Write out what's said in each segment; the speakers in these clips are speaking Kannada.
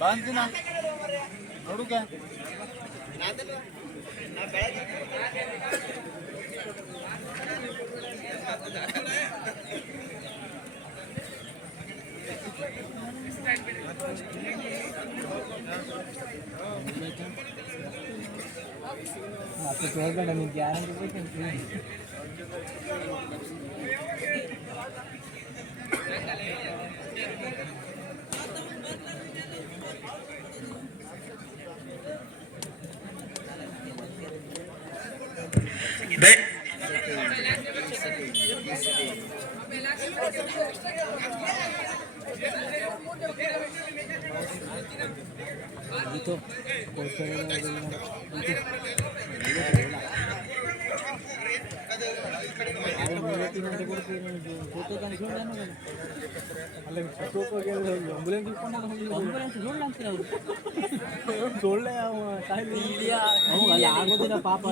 ಬಾಂತಿನ ನೋಡುಕ आपको 12 घंटा मिल गया है तो ಆಗೋದಿಲ್ಲ ಪಾಪ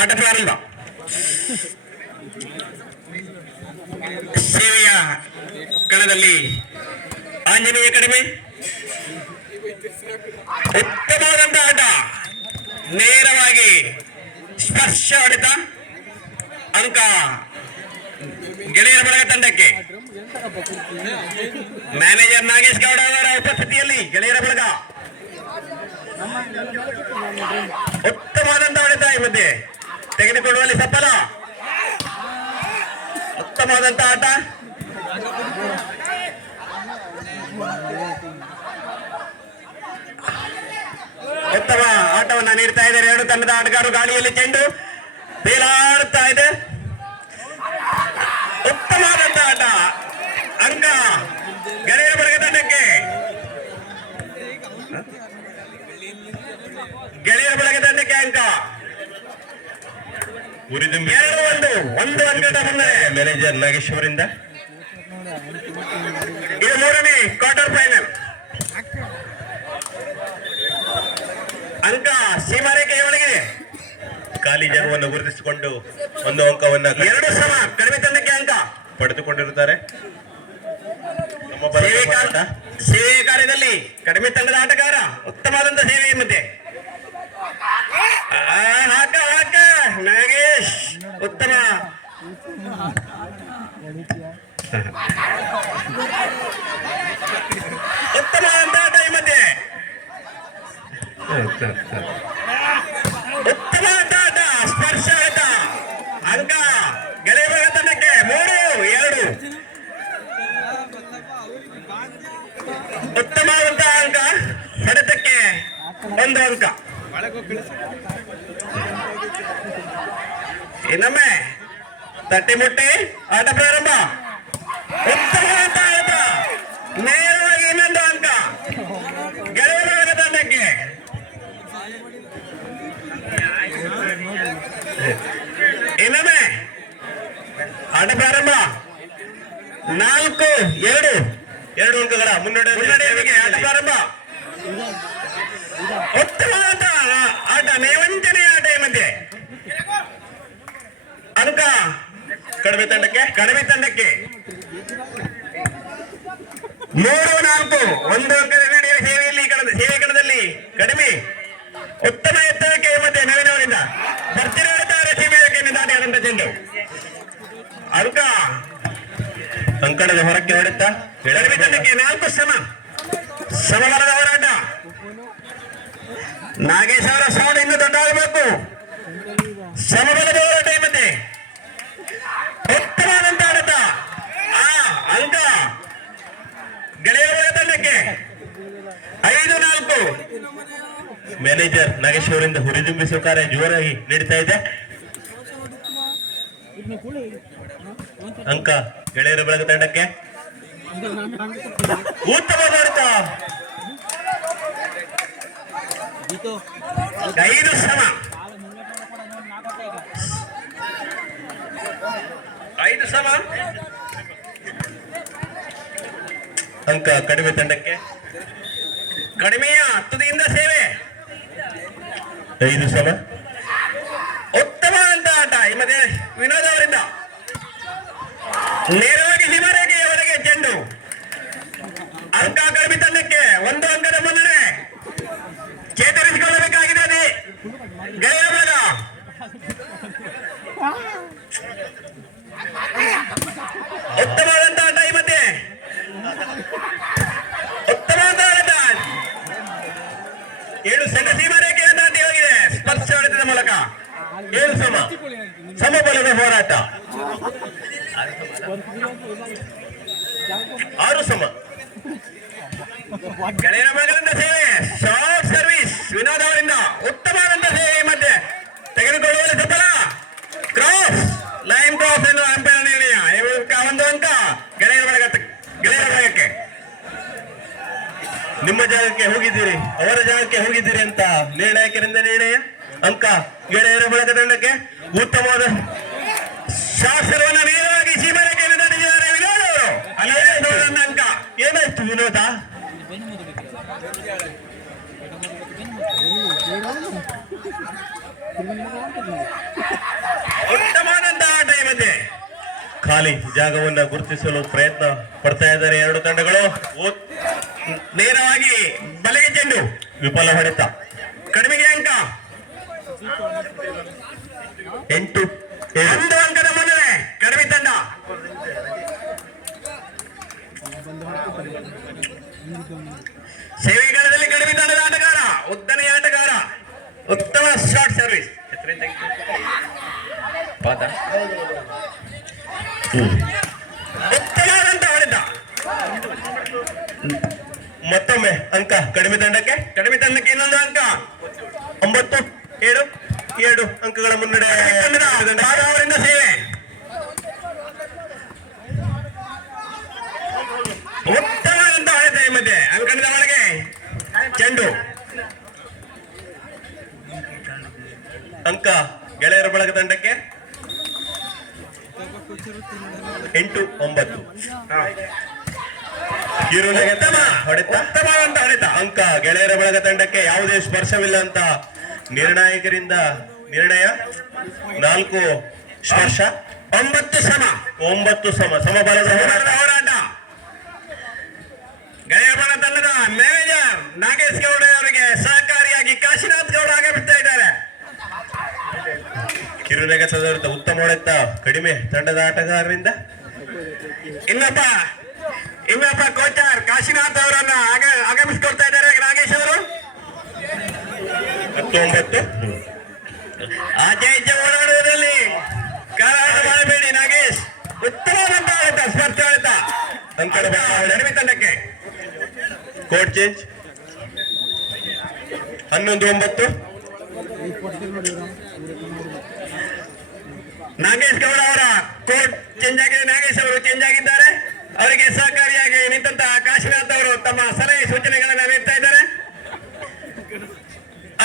ಆಟ ಪ್ರಾರಂಭ. ಸೇವೆಯ ಕಣದಲ್ಲಿ ಆಂಜನೇಯ ಕಡಿಮೆ ಉತ್ತಮವಾದಂತಹ ಆಟ, ನೇರವಾಗಿ ಸ್ಪರ್ಶ ಹೊಡೆತ ಅಂಕ ಗೆಳೆಯರ ಬಳಗ ತಂಡಕ್ಕೆ. ಮ್ಯಾನೇಜರ್ ನಾಗೇಶ್ ಗೌಡ ಅವರ ಉಪಸ್ಥಿತಿಯಲ್ಲಿ ಗೆಳೆಯರ ಬಳಗ ಉತ್ತಮವಾದಂತಹ ಹೊಡೆತ ಈ ಮಧ್ಯೆ ತೆಗೆದುಕೊಳ್ಳುವಲ್ಲಿ ಸಫಲ. ಉತ್ತಮವಾದಂತಹ ಆಟ, ಉತ್ತಮ ಆಟವನ್ನ ನೀಡ್ತಾ ಇದ್ದಾರೆ ಎರಡು ತಂಡದ ಆಟಗಾರರು. ಗಾಳಿಯಲ್ಲಿ ಚೆಂಡು ತೇಲಾಡುತ್ತಾ ಇದೆ. ಉತ್ತಮವಾದಂತಹ ಆಟ, ಅಂಕ ಗೆಳೆಯರ ಬಳಗ ತಂಡಕ್ಕೆ. ಗೆಳೆಯರ ಬಳಗ ತಂಡಕ್ಕೆ ಅಂಕ 2-1 ಅಂಕದ ಮುನ್ನಡೆ ಮ್ಯಾನೇಜರ್ ನಾಗೇಶ್ ಅವರಿಂದ. ಇದು ಮೂರನೇ ಕ್ವಾರ್ಟರ್ ಫೈನಲ್. ಅಂಕ ಸೀಮಾರೇಖೆಯ ಒಳಗೆ ಖಾಲಿ ಜಾಗವನ್ನು ಗುರುತಿಸಿಕೊಂಡು 1 ಅಂಕವನ್ನು 2 ಸಮ ಕಡಿಮೆ ತಂಡಕ್ಕೆ ಅಂಕ ಪಡೆದುಕೊಂಡಿರುತ್ತಾರೆ. ಸೇವೆ ಕಾರ್ಯದಲ್ಲಿ ಕಡಿಮೆ ತಂಡದ ಆಟಗಾರ ಉತ್ತಮವಾದಂತ ಸೇವೆ ಮಧ್ಯೆ ಹಾಕ ನಾಗೇಶ್ ಉತ್ತಮ. ಉತ್ತಮವಾದಂತ ಆಟ ಈ ಮಧ್ಯೆ, ಉತ್ತಮವಾದ ಆಟ, ಸ್ಪರ್ಶ ಆಟ, ಅಂಕ ಗೆಳೆಯ ಬಳಗ ತಂಡಕ್ಕೆ 3-2. ಉತ್ತಮವಾದಂತಹ ಅಂಕ ಹೊಡೆತಕ್ಕೆ 1 ಅಂಕ. ಇನ್ನೊಮ್ಮೆ ತಟ್ಟಿ ಮುಟ್ಟಿ ಆಟ ಪ್ರಾರಂಭ. ಉತ್ತಮವಾದಂತಹ ಆಟ, ನೇರವಾಗಿ ಇನ್ನೊಂದು ಅಂಕ ಗೆಳೆಯ ಬಳಗ ತಂಡಕ್ಕೆ. ಇನ್ನೊಮ್ಮೆ ಆಟ ಪ್ರಾರಂಭ. 4-2 ಅಂಕಗಳ ಮುನ್ನಡೆಗೆ ಆಟ ಪ್ರಾರಂಭ. ಉತ್ತಮವಾದ ಆಟ, ನೈವಂಚನೆಯ ಆಟ ಈ ಮಧ್ಯೆ. ಅಂಕ ಕಡಿಮೆ ತಂಡಕ್ಕೆ 3-4 1 ಅಂಕದ ನಡೆಯುವ ಸೇವೆಯಲ್ಲಿ ಸೇವೆ ಕಣದಲ್ಲಿ ಕಡಿಮೆ. ಉತ್ತಮ ಎತ್ತರಕ್ಕೆ ಮತ್ತೆ ನವೀನವರಿಂದ ಭರ್ಜರಿ ಹೊಡೆತಾರೆ. ಸೀಮೆಯನ್ನು ದಾಟಿ ಆದಂತ ಚೆಂಡು ಅಂಕ ಅಂಕಣದ ಹೊರಕ್ಕೆ ಹೊಡೆತ. ಕಡಿಮೆ ತಂಡಕ್ಕೆ 4 ಸಮಬಲದ ಹೋರಾಟ. ನಾಗೇಶ್ ಅವರ ಸೌಂಡ್ ಇನ್ನೂ ದೊಡ್ಡಾಗಬೇಕು. ಸಮಬಲದ ಹೋರಾಟ ಈ ಮಧ್ಯೆ. ಉತ್ತಮವಾದಂತ ಆಡತ, ಅಂಕ ಗೆಳೆಯ ಬಳಗ ತಂಡಕ್ಕೆ 5-4. ಮ್ಯಾನೇಜರ್ ನಾಗೇಶ್ ಅವರಿಂದ ಹುರಿದುಂಬಿಸುವ ಕಾರ್ಯ ಜೋರಾಗಿ ನಡೀತಾ ಇದೆ. ಅಂಕ ಗೆಳೆಯರ ಬಳಗ ತಂಡಕ್ಕೆ. ಉತ್ತಮ ಹೊಡೆತ, 5 ಸಮ. 5 ಸಮ. ಅಂಕ ಕಡಿಮೆ ತಂಡಕ್ಕೆ. ಕಡಿಮೆಯ ತುದಿಯಿಂದ ಸೇವೆ 5 ಸಮ. ಉತ್ತಮವಾದಂತಹ ಆಟ ಈ ಮಧ್ಯೆ ವಿನೋದ್ ಅವರಿಂದ ನೇರವಾಗಿ ಸೀಮಾರೇಖೆಯವರೆಗೆ ಚೆಂಡು. ಅಂಕ ಕಡಿಮೆ ತಂಡಕ್ಕೆ 1 ಅಂಕದ ಮುನ್ನಡೆ. ಚೇತರಿಸಿಕೊಳ್ಳಬೇಕಾಗಿದೆ ಗೆಳೆಯ ಬಳಗ. ಉತ್ತಮವಾದಂತಹ ಆಟ ಈ ಮಧ್ಯೆ ಉತ್ತಮವಾದ ಆಟ. 7 ಸೆಂಡ ಸೀಮಾರೇಖೆಯ ದಾಟಿ ಹೋಗಿದೆ ಸ್ಪರ್ಶ ಹೊಡೆತದ ಮೂಲಕ. 7 ಸಮ. ಸಮಬಲದ ಹೋರಾಟ. 6 ಸಮ. ಗೆಳೆಯರ ಬಳಗದಿಂದ ಸೇವೆ. ಶಾರ್ಟ್ ಸರ್ವಿಸ್ ವಿನೋದ್ ಅವರಿಂದ ಉತ್ತಮವಾದಂತಹ ಸೇವೆ ಈ ಮಧ್ಯೆ ತೆಗೆದುಕೊಳ್ಳುವಲ್ಲಿ ಸಫಲ. ಕ್ರಾಸ್ ಲೈನ್ ಕ್ರಾಸ್ ಎನ್ನುವ ಅಂಪೈರ್ ನಿರ್ಣಯ. 1 ಅಂಕ ಗೆಳೆಯರ ಬಳಗಕ್ಕೆ. ನಿಮ್ಮ ಜಾಗಕ್ಕೆ ಹೋಗಿದ್ದೀರಿ, ಅವರ ಜಾಗಕ್ಕೆ ಹೋಗಿದ್ದೀರಿ ಅಂತ ನಿರ್ಣಾಯಕರಿಂದ ನಿರ್ಣಯ. ಅಂಕ ಗೆಳೆಯರ ಬಳಗ ತಂಡಕ್ಕೆ. ಉತ್ತಮವಾದ ಶಾಸ್ತ್ರವನ್ನು ನೇರವಾಗಿ ಸೀಮಾರೇಖೆಯನ್ನು ದಾಟಿಸಿದ್ದಾರೆ ವಿನೋದ್ ಅವರು. ಅಲ್ಲೇ ಅಂಕ. ಏನಾಯ್ತು ವಿನೋದ? ಉತ್ತಮವಾದಂತಹ ಆಟ ಈ ಮಧ್ಯೆ. ಖಾಲಿ ಜಾಗವನ್ನು ಗುರುತಿಸಲು ಪ್ರಯತ್ನ ಪಡ್ತಾ ಇದ್ದಾರೆ ಎರಡು ತಂಡಗಳು. ನೇರವಾಗಿ ಬಲೆಗೆ ಚೆಂಡು. ವಿಫಲ ಹೊಡೆತ. ಕಡಿಮೆಗೆ ಅಂಕ 8. 1 ಅಂಕದ ಮುನ್ನಡೆ ಕಡಿಮೆ ತಂಡ. ಸೇವೆಗಾರದಲ್ಲಿ ಕಡಿಮೆ ತಂಡದ ಆಟಗಾರ, ಉದ್ದನೆಯ ಆಟಗಾರ, ಉತ್ತಮ ಶಾರ್ಟ್ ಸರ್ವಿಸ್. ಉತ್ತಮವಾದಂತ ಹೊಡೆತ. ಮತ್ತೊಮ್ಮೆ ಅಂಕ ಕಡಿಮೆ ತಂಡಕ್ಕೆ. ಕಡಿಮೆ ತಂಡಕ್ಕೆ ಇನ್ನೊಂದು ಅಂಕ. 9. 7 ಅಂಕಗಳ ಮುನ್ನಡೆ ಅವರಿಂದ ಸೇವೆ. ಉತ್ತಮವಾದಂತ ಹೊಡೆತ ಈ ಮಧ್ಯೆ. ಅಂಕಣದ ಒಳಗೆ ಚೆಂಡು. ಅಂಕ ಗೆಳೆಯರ ಬಳಗ ತಂಡಕ್ಕೆ. 8. 9. ಉತ್ತಮವಾದಂತ ಹೊಡೆತ. ಅಂಕ ಗೆಳೆಯರ ಬಳಗ ತಂಡಕ್ಕೆ. ಯಾವುದೇ ಸ್ಪರ್ಶವಿಲ್ಲ ಅಂತ ನಿರ್ಣಾಯಕರಿಂದ ನಿರ್ಣಯ. 4 ಸ್ಪರ್ಶ. 9 ಸಮ. 9 ಸಮ. ಸಮಬಲದ ಹೋರಾಟ. ಗೆಳೆಯ ಬಳ ತಂಡದ ಮ್ಯಾನೇಜರ್ ನಾಗೇಶ್ ಗೌಡ ಅವರಿಗೆ ಸಹಕಾರಿಯಾಗಿ ಕಾಶಿನಾಥ್ ಗೌಡ ಆಗಮಿಸ್ತಾ ಇದ್ದಾರೆ. ಕಿರುನಗಸದ ವಿರುದ್ಧ ಉತ್ತಮ ಹೊಡೆತ ಕಡಿಮೆ ತಂಡದ ಆಟಗಾರರಿಂದ. ಇನ್ನೊಬ್ಬ ಕೋಚರ್ ಕಾಶಿನಾಥ್ ಅವರನ್ನ ಆಗಮಿಸಿಕೊಳ್ತಾ ಇದ್ದಾರೆ ನಾಗೇಶ್ ಅವರು. 19. ಆಚೆ ಈಚೆ ಓಡಾಡುವುದರಲ್ಲಿ ಕಾರಣ ಮಾಡಬೇಡಿ ನಾಗೇಶ್. ಉತ್ತಮವಾದಂತ ಹೊಡೆತ ಸ್ಪರ್ಶ ಹೊಡೆತ. ಅಂಕಣ ಕಡಿಮೆ ತಂಡಕ್ಕೆ. Code change. 11-9. ನಾಗೇಶ್ ಗೌಡ ಅವರ ಕೋಡ್ ಚೇಂಜ್ ಆಗಿದೆ. ನಾಗೇಶ್ ಅವರು ಚೇಂಜ್ ಆಗಿದ್ದಾರೆ. ಅವರಿಗೆ ಸಹಕಾರಿಯಾಗಿ ನಿಂತಹ ಕಾಶಿನಾಥ್ ಅವರು ತಮ್ಮ ಸಲಹೆ ಸೂಚನೆಗಳನ್ನು ನೀಡ್ತಾ ಇದ್ದಾರೆ.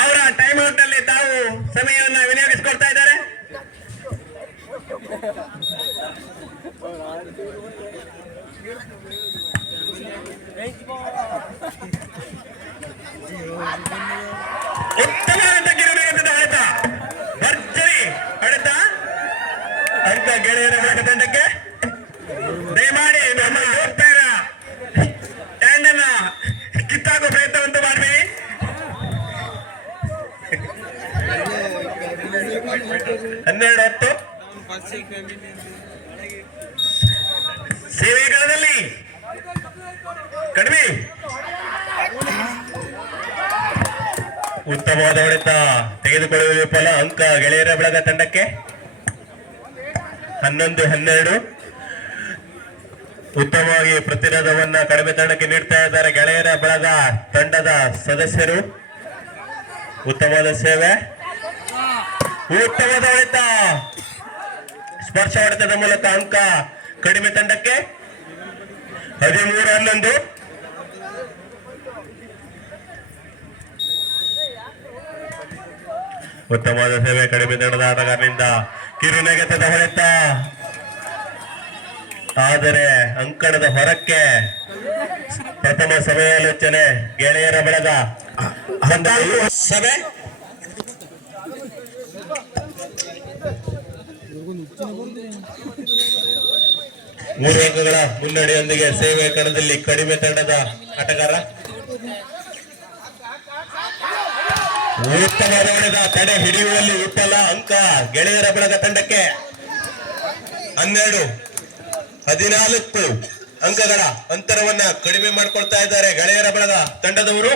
ಅವರ ಟೈಮ್ ಔಟ್ ನಲ್ಲಿ ತಾವು ಸಮಯವನ್ನು ವಿನಿಯೋಗಿಸಿಕೊಳ್ತಾ ಇದ್ದಾರೆ. ಉತ್ತಮವಾದ ಕಿರುನಗೆತದ ಹೊಡೆತ. ಭರ್ಜರಿ ಹೊಡೆತ. ಅಂಕ ಗೆಳೆಯರ ಬಳಗ ತಂಡಕ್ಕೆ. ದಯಮಾಡಿ ನಮ್ಮ ದೋಸ್ತರ ಸ್ಟ್ಯಾಂಡ್ ಅನ್ನ ಕಿತ್ತಾಕೋ ಪ್ರಯತ್ನವಂತೂ ಮಾಡಬೇಡಿ. 12-10. ಸೇವೆಗಳಲ್ಲಿ ಕಡಿಮೆ. ಉತ್ತಮವಾದ ಹೊಡೆತ ತೆಗೆದುಕೊಳ್ಳುವ ವಿಫಲ. ಅಂಕ ಗೆಳೆಯರ ಬಳಗ ತಂಡಕ್ಕೆ. 11-12. ಉತ್ತಮವಾಗಿ ಪ್ರತಿರೋಧವನ್ನ ಕಡಿಮೆ ತಂಡಕ್ಕೆ ನೀಡ್ತಾ ಇದ್ದಾರೆ ಗೆಳೆಯರ ಬಳಗ ತಂಡದ ಸದಸ್ಯರು. ಉತ್ತಮವಾದ ಸೇವೆ. ಉತ್ತಮವಾದ ಹೊಡೆತ ಸ್ಪರ್ಶ ಹೊಡೆತದ ಮೂಲಕ ಅಂಕ ಕಡಿಮೆ ತಂಡಕ್ಕೆ. 13-11. ಉತ್ತಮವಾದ ಸೇವೆ ಕಡಿಮೆ ತಂಡದ ಆಟಗಾರನಿಂದ. ಕಿರುನಗೆತದ ಹೊಡೆತ ಆದರೆ ಅಂಕಣದ ಹೊರಕ್ಕೆ ಪ್ರಥಮ ಸಮಾಲೋಚನೆ ಗೆಳೆಯರ ಬಳಗ ಸಭೆ ಮೂರು ಅಂಕಗಳ ಮುನ್ನಡೆಯೊಂದಿಗೆ ಸೇವೆ ಕಣದಲ್ಲಿ ಕಡಿಮೆ ತಂಡದ ಆಟಗಾರ ಉತ್ತಮವಾದ ಹೊಡೆದ ತಡೆ ಹಿಡಿಯುವಲ್ಲಿ ಉತ್ತಮ ಅಂಕ ಗೆಳೆಯರ ಬಳಗ ತಂಡಕ್ಕೆ 12-14 ಅಂಕಗಳ ಅಂತರವನ್ನ ಕಡಿಮೆ ಮಾಡ್ಕೊಳ್ತಾ ಇದ್ದಾರೆ ಗೆಳೆಯರ ಬಳಗ ತಂಡದವರು.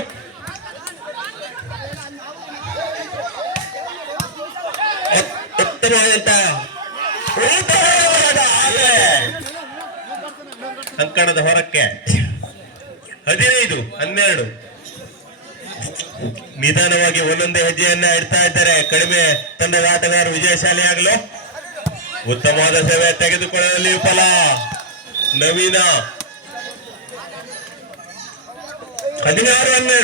ಅಂಕಣದ ಹೊರಕ್ಕೆ 15-12 ನಿಧಾನವಾಗಿ ಒಂದೊಂದೇ ಹೆಜ್ಜೆಯನ್ನ ಇಡ್ತಾ ಇದ್ದಾರೆ ಕಡಿಮೆ ತಂಡದ ಆಟಗಾರರು ವಿಜಯಶಾಲಿಯಾಗಲು. ಉತ್ತಮವಾದ ಸೇವೆ ತೆಗೆದುಕೊಳ್ಳಲು ವಿಫಲ ನವೀನ. 16-12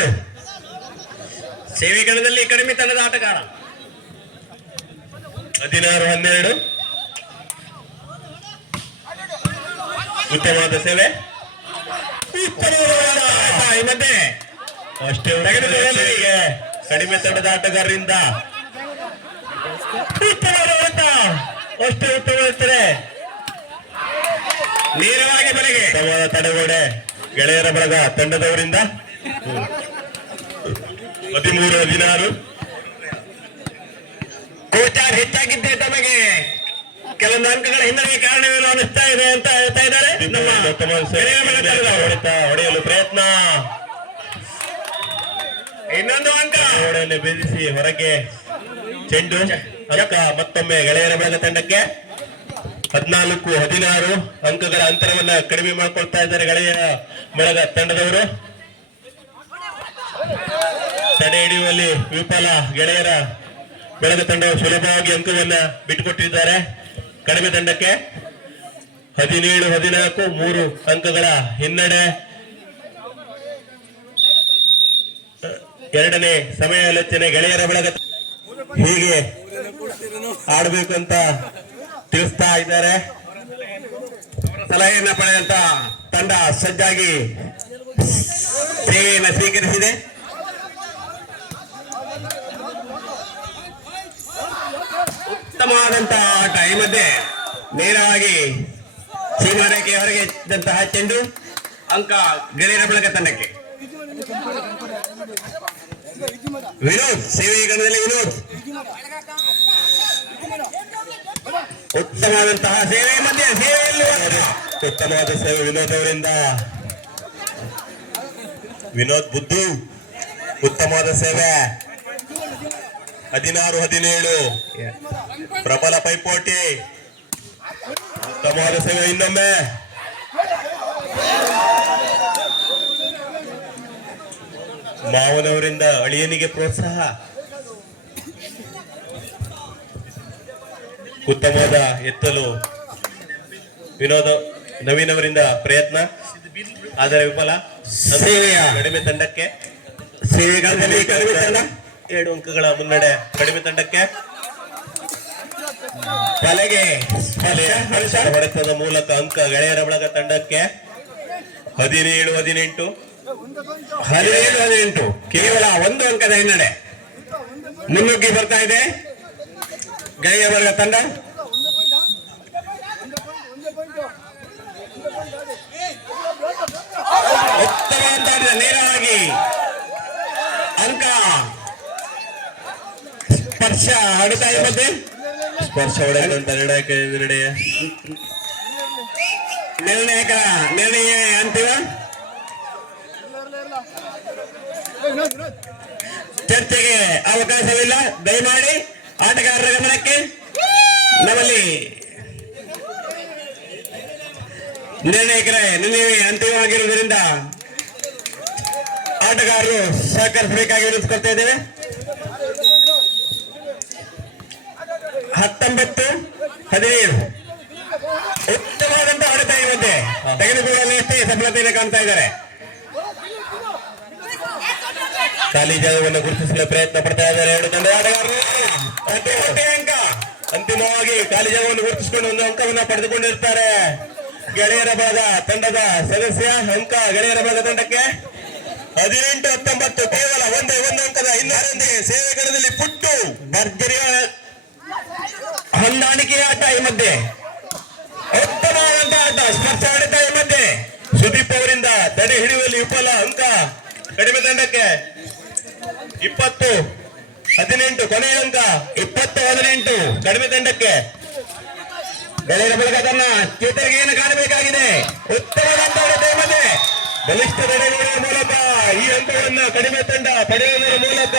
ಸೇವೆಗಣದಲ್ಲಿ ಕಡಿಮೆ ತಂಡದ ಆಟಗಾರ. 16-12 ಉತ್ತಮವಾದ ಸೇವೆ ಈ ಮಧ್ಯೆ ಅಷ್ಟೇ ಕಡಿಮೆ ತಂಡದ ಆಟಗಾರರಿಂದ ಅಷ್ಟೇ ಉತ್ತಮವಾಗುತ್ತದೆ ನೇರವಾಗಿ ಬಲೆಗೆ ಉತ್ತಮವಾದ ತಡೆಗೋಡೆ ಗೆಳೆಯರ ಬಳಗ ತಂಡದವರಿಂದ. 13-16 ಕೋಚಾರ್ ಹೆಚ್ಚಾಗಿದ್ದೆ ತಮಗೆ ಕೆಲವೊಂದು ಅಂಕಗಳ ಹಿನ್ನಡೆಗೆ ಕಾರಣವೇನು ಅನಿಸ್ತಾ ಇದೆ ಅಂತ ಹೇಳ್ತಾ ಇದ್ದಾರೆ. ಹೊಡೆಯಲು ಪ್ರಯತ್ನ, ಇನ್ನೊಂದು ಅಂಕ ಹೊಡೆಯನ್ನು ಭೇದಿಸಿ ಹೊರಗೆ ಚೆಂಡು ಅಂಕ ಮತ್ತೊಮ್ಮೆ ಗೆಳೆಯರ ಬಳಗ ತಂಡಕ್ಕೆ. 14-16 ಅಂಕಗಳ ಅಂತರವನ್ನ ಕಡಿಮೆ ಮಾಡಿಕೊಳ್ತಾ ಇದ್ದಾರೆ ಗೆಳೆಯರ ಬಳಗ ತಂಡದವರು. ತಡೆ ಹಿಡಿಯುವಲ್ಲಿ ವಿಫಲ ಗೆಳೆಯರ ಬಳಗ ತಂಡವು ಸುಲಭವಾಗಿ ಅಂಕವನ್ನ ಬಿಟ್ಟುಕೊಟ್ಟಿದ್ದಾರೆ ಕಡಿಮೆ ತಂಡಕ್ಕೆ. 17-14 3 ಅಂಕಗಳ ಹಿನ್ನಡೆ. ಎರಡನೇ ಸಮಯಾಲೋಚನೆ ಗೆಳೆಯರ ಬಳಗ ಹೀಗೆ ಆಡಬೇಕು ಅಂತ ತಿಳಿಸ್ತಾ ಇದ್ದಾರೆ. ಸಲಹೆಯನ್ನ ಪಡೆದಂತ ತಂಡ ಸಜ್ಜಾಗಿ ಸೇವೆಯನ್ನು ಸ್ವೀಕರಿಸಿದೆ. ಉತ್ತಮವಾದಂತಹ ಆಟ. ಈ ಮಧ್ಯೆ ನೇರವಾಗಿ ಸೀಮಾರೇಖೆ ಹೊರಗೆ ಇದ್ದಂತಹ ಚೆಂಡು ಅಂಕ ಗೆಳೆಯರ ಬಳಗ ತಂಡಕ್ಕೆ. ವಿನೋದ್ ಸೇವೆಗಣದಲ್ಲಿ ವಿನೋದ್ ಉತ್ತಮವಾದಂತಹ ಸೇವೆ ಮಧ್ಯೆ ಸೇವೆಯಲ್ಲಿ ಉತ್ತಮವಾದ ಸೇವೆ ವಿನೋದ್ ಅವರಿಂದ. ವಿನೋದ್ ಬುದ್ದು ಉತ್ತಮವಾದ ಸೇವೆ. 16-17 ಪ್ರಬಲ ಪೈಪೋಟಿ. ಉತ್ತಮವಾದ ಸೇವೆ ಇನ್ನೊಮ್ಮೆ. ಮಾವನವರಿಂದ ಅಳಿಯನಿಗೆ ಪ್ರೋತ್ಸಾಹ. ಉತ್ತಮವಾದ ಎತ್ತಲು ನವೀನ್ ಅವರಿಂದ ಪ್ರಯತ್ನ ಆದರೆ ವಿಫಲ. ಸೇವೆಯ ಕಡಿಮೆ ತಂಡಕ್ಕೆ ಸೇವೆಗಾರದಲ್ಲಿ ಕಡಿಮೆ ತಂಡ 7 ಅಂಕಗಳ ಮುನ್ನಡೆ ಕಡಿಮೆ ತಂಡಕ್ಕೆ. ಬಲೆಗೆ ಹೊಡೆತದ ಮೂಲಕ ಅಂಕ ಗೆಳೆಯರ ಬಳಗ ತಂಡಕ್ಕೆ. 17-18 ಕೇವಲ 1 ಅಂಕದ ಹಿನ್ನಡೆ ಮುನ್ನುಗ್ಗಿ ಬರ್ತಾ ಇದೆ ಗೆಳೆಯರ ಬಳಗ ತಂಡ. ಉತ್ತಮವಾದ ನೇರವಾಗಿ ಅಂಕ ಸ್ಪರ್ಶ ಹೊಡೆತ ಮಧ್ಯೆ ಸ್ಪರ್ಶ ಹೊಡೆದಂತ ನಿರ್ಣಯ ಅಂತಿಮ ಚರ್ಚೆಗೆ ಅವಕಾಶವಿಲ್ಲ. ದಯಮಾಡಿ ಆಟಗಾರರ ಗಮನಕ್ಕೆ. ನಮ್ಮಲ್ಲಿ ನಿರ್ಣಾಯಕರೇ ನಿರ್ಣಯ ಅಂತಿಮವಾಗಿರುವುದರಿಂದ ಆಟಗಾರರು ಸಹಕರಿಸಬೇಕಾಗಿ ವಿನಂತಿಸ್ಕೊಳ್ತಾ ಇದ್ದೇವೆ. 19-17 ಉತ್ತಮವಾದಂತಹ ಹೊಡೆತ ಈ ಮಧ್ಯೆ ತೆಗೆದುಕೊಳ್ಳಲು ಎಷ್ಟೇ ಸಫಲತೆಯನ್ನು ಕಾಣ್ತಾ ಇದ್ದಾರೆ. ಖಾಲಿ ಜಾಗವನ್ನು ಗುರುತಿಸಲು ಪ್ರಯತ್ನ ಪಡ್ತಾ ಇದ್ದಾರೆ ಎರಡು ತಂಡ ಆಟಗಾರರು. ಅಂಕ ಅಂತಿಮವಾಗಿ ಖಾಲಿ ಜಾಗವನ್ನು ಗುರುತಿಸಿಕೊಂಡು 1 ಅಂಕವನ್ನು ಪಡೆದುಕೊಂಡಿರ್ತಾರೆ. ಗೆಳೆಯರ ಭಾಗ ತಂಡದ ಸದಸ್ಯ ಅಂಕ ಗೆಳೆಯರ ಭಾಗ ತಂಡಕ್ಕೆ 18-19 ಕೇವಲ ಒಂದೇ ಒಂದು ಅಂಕದ ಹಿನ್ನಡೆಯೊಂದಿಗೆ ಸೇವೆ ಕಣದಲ್ಲಿ ಪುಟ್ಟು ಭರ್ಜರಿ ಹೊಂದಾಣಿಕೆಯ ಆಟ ಈ ಮಧ್ಯೆ ಉತ್ತಮವಾದಂತಹ ಆಟ ಸ್ಪರ್ಶ ಆಡಿದ ಈ ಮಧ್ಯೆ ಸುದೀಪ್ ಅವರಿಂದ ತಡೆ ಹಿಡಿಯುವಲ್ಲಿ ವಿಫಲ ಅಂಕ ಕಡಿಮೆ ತಂಡಕ್ಕೆ 20-18 ಕೊನೆಯ ಅಂಕ 20-18 ಕಡಿಮೆ ತಂಡಕ್ಕೆ ಗೆಳೆಯರ ಬಳಗ ತನ್ನ ಚೇತರಿಕೆಯನ್ನು ಕಾಣಬೇಕಾಗಿದೆ ಉತ್ತಮವಾದಂತಹ ಮಧ್ಯೆ ಬಲಿಷ್ಠ ತಡೆಗಳ ಮೂಲಕ ಈ ಅಂಕವನ್ನು ಕಡಿಮೆ ತಂಡ ಪಡೆಯುವುದರ ಮೂಲಕ